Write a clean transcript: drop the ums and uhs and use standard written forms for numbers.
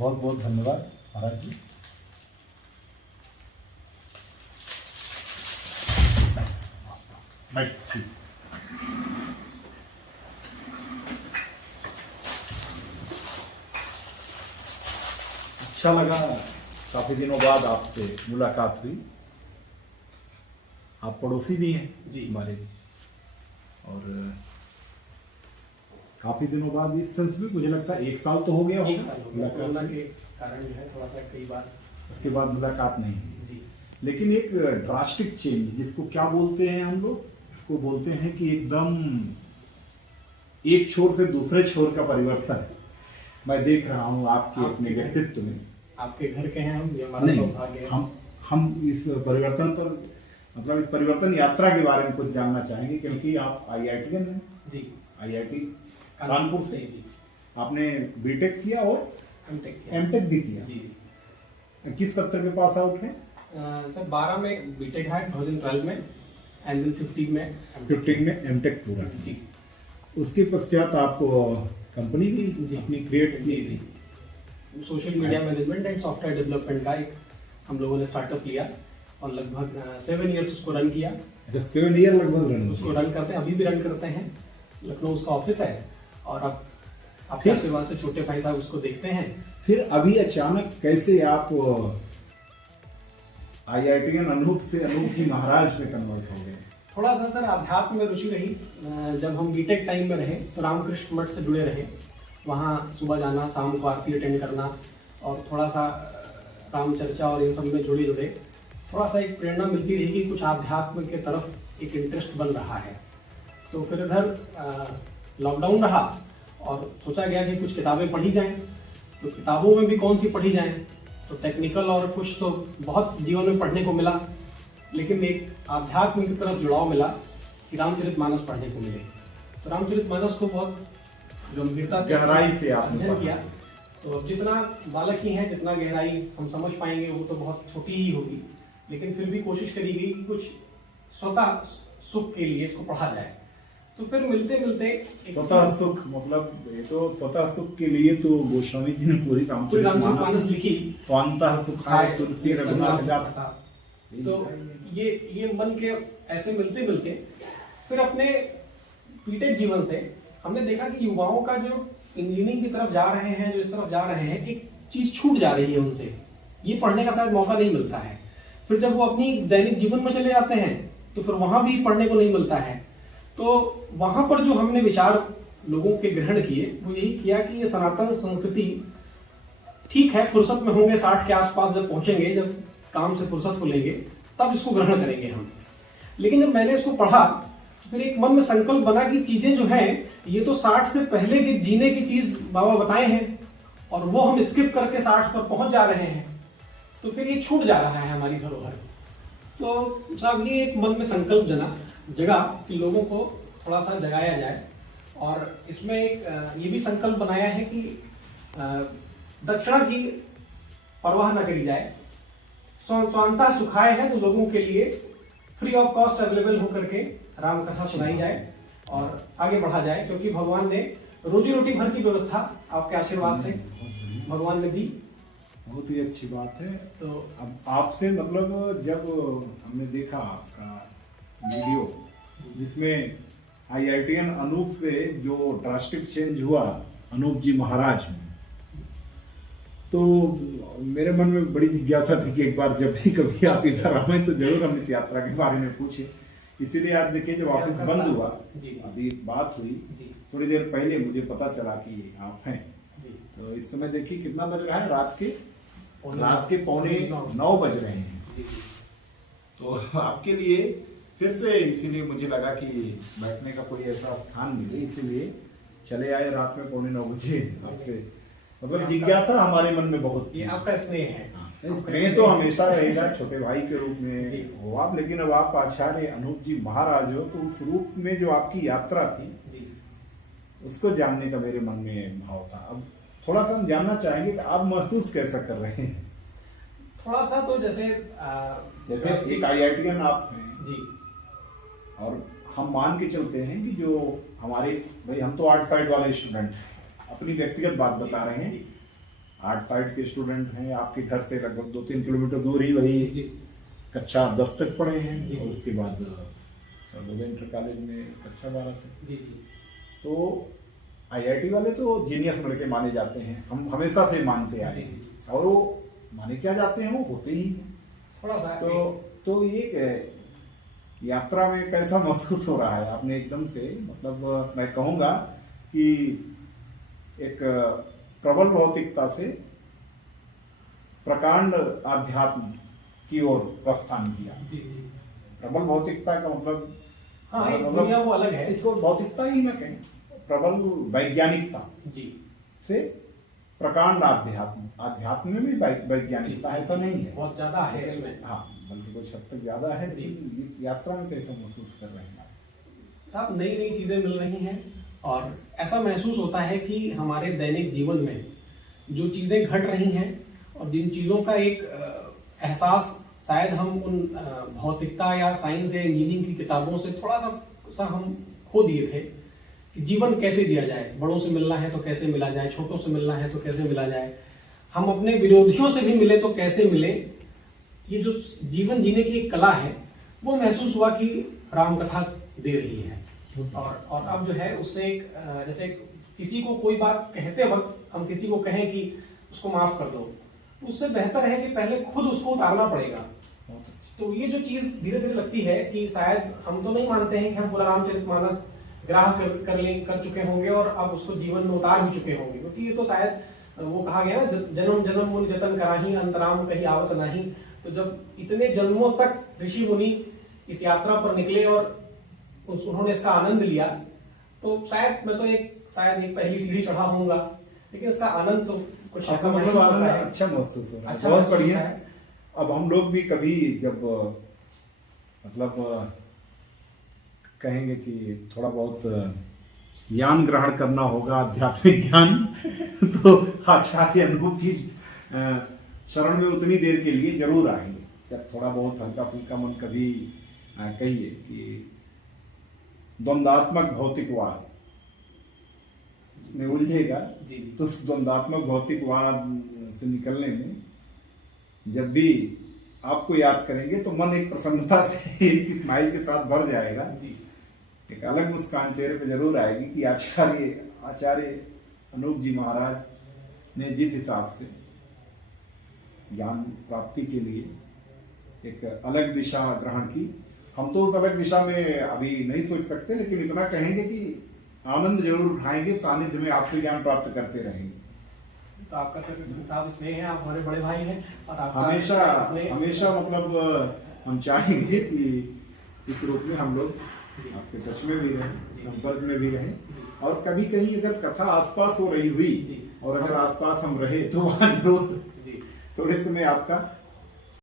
बहुत बहुत धन्यवाद महाराज जी। अच्छा लगा, काफी दिनों बाद आपसे मुलाकात हुई। आप पड़ोसी भी हैं जी हमारे, और काफी दिनों बाद इस सेंस में मुझे लगता है 1 साल तो हो गया एक साल हो गया, मुलाकात कोरोना हुई। के कारण जो है थोड़ा सा कई बार उसके बाद मुलाकात नहीं हुई, जी लेकिन एक ड्रास्टिक चेंज, जिसको क्या बोलते हैं हम लोग, इसको बोलते हैं कि एकदम एक छोर से दूसरे छोर का परिवर्तन मैं देख रहा हूँ आपके अपने व्यक्तित्व में। आपके घर के हैं हम, ये हमारा सौभाग्य है। हम इस परिवर्तन पर, मतलब इस परिवर्तन यात्रा के बारे में कुछ जानना चाहेंगे, क्योंकि आप IITian हैं जी, IIT कानपुर से। जी, आपने बीटेक किया और एमटेक भी किया। जी किस सत्र में पास आउट है? सर 12 में बीटेक है, 2012 में, एंड देन 15 में एमटेक पूरा। जी। उसके पश्चात आपको कंपनी भी अपनी क्रिएट की थी। Social media management and software development का एक हम लोगों ने स्टार्टअप लिया और लगभग 7 इयर्स उसको रन किया। 7 ईयर लगभग रन उसको रन करते हैं, अभी भी रन करते हैं। लखनऊ उसका ऑफिस है, और अब आपके आशीर्वाद से छोटे भाई साहब उसको देखते हैं। फिर अभी अचानक कैसे आप IITian अनूप से अनूप जी महाराज में कन्वर्ट हो गए? थोड़ा सा सर अध्यात्म में रुचि रही। जब हम बीटेक टाइम में रहे तो रामकृष्ण मठ से जुड़े रहे, वहाँ सुबह जाना, शाम को आरती अटेंड करना, और थोड़ा सा राम चर्चा और इन सब में जुड़े थोड़ा सा एक प्रेरणा मिलती रही कि कुछ आध्यात्म के तरफ एक इंटरेस्ट बन रहा है। तो फिर इधर लॉकडाउन रहा और सोचा गया कि कुछ किताबें पढ़ी जाएं। तो किताबों में भी कौन सी पढ़ी जाएं, तो टेक्निकल और कुछ तो बहुत जीवन में पढ़ने को मिला, लेकिन एक आध्यात्म की तरफ जुड़ाव मिला कि रामचरितमानस पढ़ने को मिले। तो रामचरितमानस को बहुत गंभीरता से, गहराई से आपने अध्ययन किया। तो अब जितना बालक ही हैं, जितना गहराई हम समझ पाएंगे वो तो बहुत छोटी ही होगी, लेकिन फिर भी कोशिश करी गई कि कुछ स्वतः सुख के लिए इसको पढ़ा जाए। तो फिर मिलते मिलते स्वतः सुख, मतलब ये तो स्वतः सुख के लिए तो गोस्वामी जी ने पूरी रामचरितमानस लिखी। स्वांतः सुखाय तुलसी रघुनाथ जाता। तो ये मन के ऐसे मिलते मिलते फिर अपने बीटेक जीवन से हमने देखा कि युवाओं का जो इंजीनियरिंग की तरफ जा रहे हैं, जो इस तरफ जा रहे हैं, एक चीज छूट जा रही है उनसे। ये पढ़ने का शायद मौका नहीं मिलता है। फिर जब वो अपनी दैनिक जीवन में चले जाते हैं तो फिर वहां भी पढ़ने को नहीं मिलता है। तो वहां पर जो हमने विचार लोगों के ग्रहण किए वो यही किया कि ये सनातन संस्कृति ठीक है, फुर्सत में होंगे 60 के आसपास जब पहुंचेंगे, जब काम से फुर्सत को लेंगे, तब इसको ग्रहण करेंगे हम। लेकिन जब मैंने इसको पढ़ा तो फिर एक मन में संकल्प बना कि चीजें जो हैं ये तो 60 से पहले की जीने की चीज बाबा बताए हैं, और वो हम स्किप करके 60 पर पहुंच जा रहे हैं, तो फिर ये छूट जा रहा है हमारी धरोहर। तो साहब ये एक मन में संकल्प जगा कि लोगों को थोड़ा सा जगाया जाए, और इसमें एक ये भी संकल्प बनाया है कि दक्षिणा की परवाह न करी जाए। स्वांता सुखाय है तो लोगों के लिए फ्री ऑफ कॉस्ट अवेलेबल होकर के राम कथा सुनाई जाए और आगे बढ़ा जाए, क्योंकि भगवान ने रोजी रोटी भर की व्यवस्था आपके आशीर्वाद से भगवान ने दी। बहुत ही अच्छी बात है। तो अब आपसे मतलब जब हमने देखा आपका वीडियो जिसमें IITian अनूप से जो ड्रास्टिक चेंज हुआ अनूप जी महाराज में, तो मेरे मन में बड़ी जिज्ञासा थी कि एक बार जब भी कभी आप इधर आए तो जरूर हम इस यात्रा के बारे में पूछे। इसीलिए आप देखिए जब ऑफिस बंद हुआ, अभी बात हुई, थोड़ी देर पहले मुझे पता चला कि आप हैं। तो इस समय देखिए कितना बज रहा है, रात के 8:45 बज रहे हैं। तो आपके लिए फिर से इसीलिए मुझे लगा कि बैठने का कोई ऐसा स्थान मिले, इसीलिए चले आए रात में 8:45 बजे। आपसे मतलब जिज्ञासा हमारे मन में बहुत थी। आपका स्नेह है। स्नेह तो हमेशा रहेगा, छोटे भाई के रूप में हो आप, लेकिन अब आप आचार्य अनूप जी महाराज हो, तो उस रूप में जो आपकी यात्रा थी उसको जानने का मेरे मन में भाव था। अब थोड़ा सा हम जानना चाहेंगे कि आप महसूस कैसा कर रहे हैं? थोड़ा सा तो जैसे एक IITian आप हैं जी, और हम मान के चलते हैं कि जो हमारे भाई, हम तो आर्ट साइड वाले स्टूडेंट हैं, अपनी व्यक्तिगत बात बता रहे हैं, आर्ट साइड के स्टूडेंट हैं, आपके घर से लगभग 2-3 किलोमीटर दूर ही वही जी कक्षा 10 तक पढ़े हैं जी। और उसके बाद सर्वोदय इंटर कॉलेज में कक्षा 12 तक। जी जी तो आईआईटी वाले तो जीनियस लड़के माने जाते हैं, हम हमेशा से मानते आए जी। हैं और वो माने क्या जाते हैं, वो होते ही हैं। थोड़ा सा तो ये यात्रा में कैसा महसूस हो रहा है आपने एकदम से, मतलब मैं कहूँगा कि एक प्रबल भौतिकता से प्रकांड आध्यात्म की ओर प्रस्थान किया। जी जी प्रबल भौतिकता का मतलब, हाँ एक दुनिया वो अलग है। इसको भौतिकता ही ना कहें, प्रबल वैज्ञानिकता जी से प्रकांड आध्यात्म, आध्यात्म में भी वैज्ञानिकता ऐसा नहीं है, बहुत ज्यादा है लेकिन इसमें। हाँ बल्कि कुछ हद तक ज्यादा है। जी। इस यात्रा में कैसा महसूस कर रहे हैं आप? साहब नई नई चीजें मिल रही हैं और ऐसा महसूस होता है कि हमारे दैनिक जीवन में जो चीजें घट रही हैं और जिन चीजों का एक एहसास शायद हम उन भौतिकता या साइंस या इंजीनियरिंग की किताबों से थोड़ा सा हम खो दिए थे कि जीवन कैसे जिया जाए, बड़ों से मिलना है तो कैसे मिला जाए, छोटों से मिलना है तो कैसे मिला जाए, हम अपने विरोधियों से भी मिले तो कैसे मिले। ये जो जीवन जीने की एक कला है वो महसूस हुआ कि रामकथा दे रही है। और अब जो है उससे एक जैसे किसी को कोई बात कहते वक्त हम किसी को कहें कि उसको माफ कर दो, तो उससे बेहतर है कि पहले खुद उसको उतारना पड़ेगा। तो ये जो चीज धीरे धीरे लगती है कि शायद हम तो नहीं मानते हैं कि हम पूरा रामचरितमानस ग्राह कर चुके होंगे और अब उसको जीवन में उतार भी चुके होंगे, क्योंकि ये तो शायद वो कहा गया ना, जन्म जन्म मुनि जतन कराही अंतराम कहीं आवत नहीं। तो जब इतने जन्मों तक ऋषि मुनि इस यात्रा पर निकले और उन्होंने इसका आनंद लिया, तो शायद मैं तो शायद एक पहली सीढ़ी चढ़ा होऊंगा, लेकिन इसका आनंद तो कुछ ऐसा महसूस होता है। अच्छा महसूस हो रहा है, अच्छा बहुत महसूस बढ़िया होता है। है। अब हम लोग भी कभी जब मतलब कहेंगे कि थोड़ा बहुत ज्ञान ग्रहण करना होगा, आध्यात्मिक ज्ञान तो आचार्य अनुभव की शरण में उतनी देर के लिए जरूर आएंगे, जब थोड़ा बहुत हल्का फुल्का मन कभी कहिए कि द्वंद्वात्मक भौतिकवाद में उलझेगा, जी तो उस द्वंद्वात्मक भौतिकवाद से निकलने में जब भी आपको याद करेंगे तो मन एक प्रसन्नता से एक स्माइल के साथ भर जाएगा। जी एक अलग मुस्कान चेहरे पे जरूर आएगी कि आचार्य अनूप जी महाराज ने जिस हिसाब से ज्ञान प्राप्ति के लिए एक अलग दिशा ग्रहण की, हम तो उस अलग दिशा में अभी नहीं सोच सकते, लेकिन इतना कहेंगे कि आनंद जरूर उठाएंगे, सानिध्य में आपसे ज्ञान प्राप्त करते रहेंगे। तो आपका साथ स्नेह है, आप हमारे बड़े भाई हैं और आपका हमेशा मतलब हम चाहेंगे कि इस रूप में हम लोग आपके टच में भी रहें, संपर्क में भी रहें, और कभी कहीं अगर कथा आसपास हो रही हुई और अगर आसपास हम रहे तो वहां जरूर थोड़े समय आपका